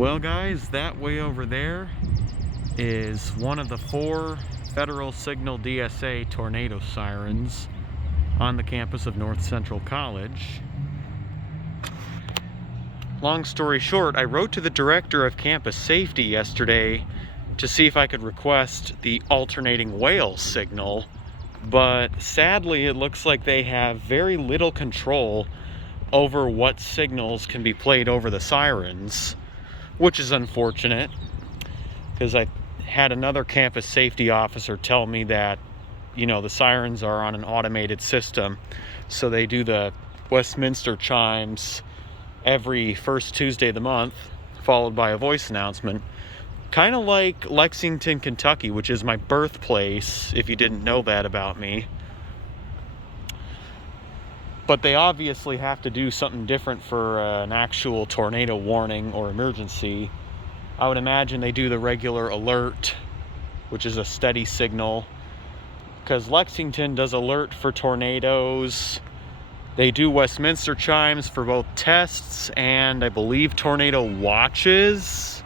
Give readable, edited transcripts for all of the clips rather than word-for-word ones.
Well guys, that way over there is one of the 4 Federal Signal DSA tornado sirens on the campus of North Central College. Long story short, I wrote to the director of campus safety yesterday to see if I could request the alternating whale signal, but sadly it looks like they have very little control over what signals can be played over the sirens, which is unfortunate because I had another campus safety officer tell me that, the sirens are on an automated system, so they do the Westminster chimes every first Tuesday of the month, followed by a voice announcement, kind of like Lexington, Kentucky, which is my birthplace, if you didn't know that about me. But they obviously have to do something different for an actual tornado warning or emergency. I would imagine they do the regular alert, which is a steady signal, because Lexington does alert for tornadoes. They do Westminster chimes for both tests and I believe tornado watches.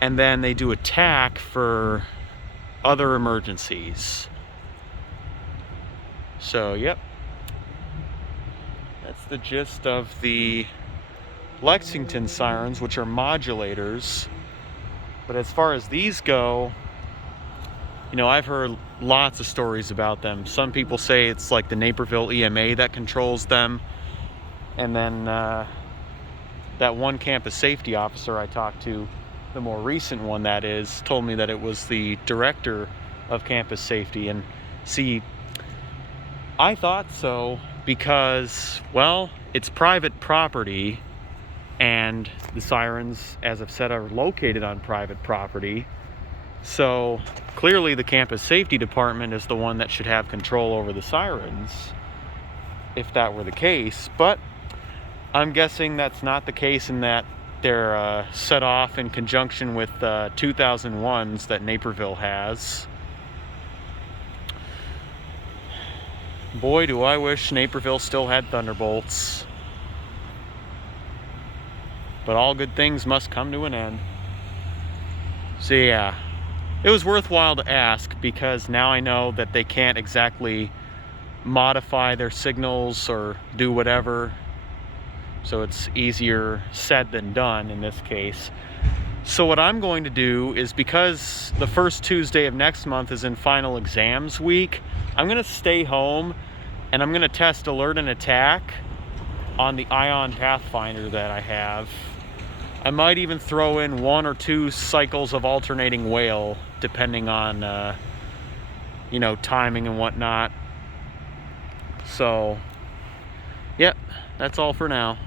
And then they do attack for other emergencies. So, yep. That's the gist of the Lexington sirens, which are modulators. But as far as these go, I've heard lots of stories about them. Some people say it's like the Naperville EMA that controls them. And then that one campus safety officer I talked to, the more recent one that is, told me that it was the director of campus safety. And see, I thought so because, well, it's private property and the sirens, as I've said, are located on private property. So clearly the campus safety department is the one that should have control over the sirens, if that were the case. But I'm guessing that's not the case, in that they're set off in conjunction with 2001s that Naperville has. Boy, do I wish Naperville still had thunderbolts. But all good things must come to an end. So yeah, it was worthwhile to ask, because now I know that they can't exactly modify their signals or do whatever. So it's easier said than done in this case. So what I'm going to do is, because the first Tuesday of next month is in final exams week, I'm going to stay home and I'm going to test alert and attack on the Ion Pathfinder that I have. I might even throw in 1 or 2 cycles of alternating whale, depending on, timing and whatnot. So, yep, that's all for now.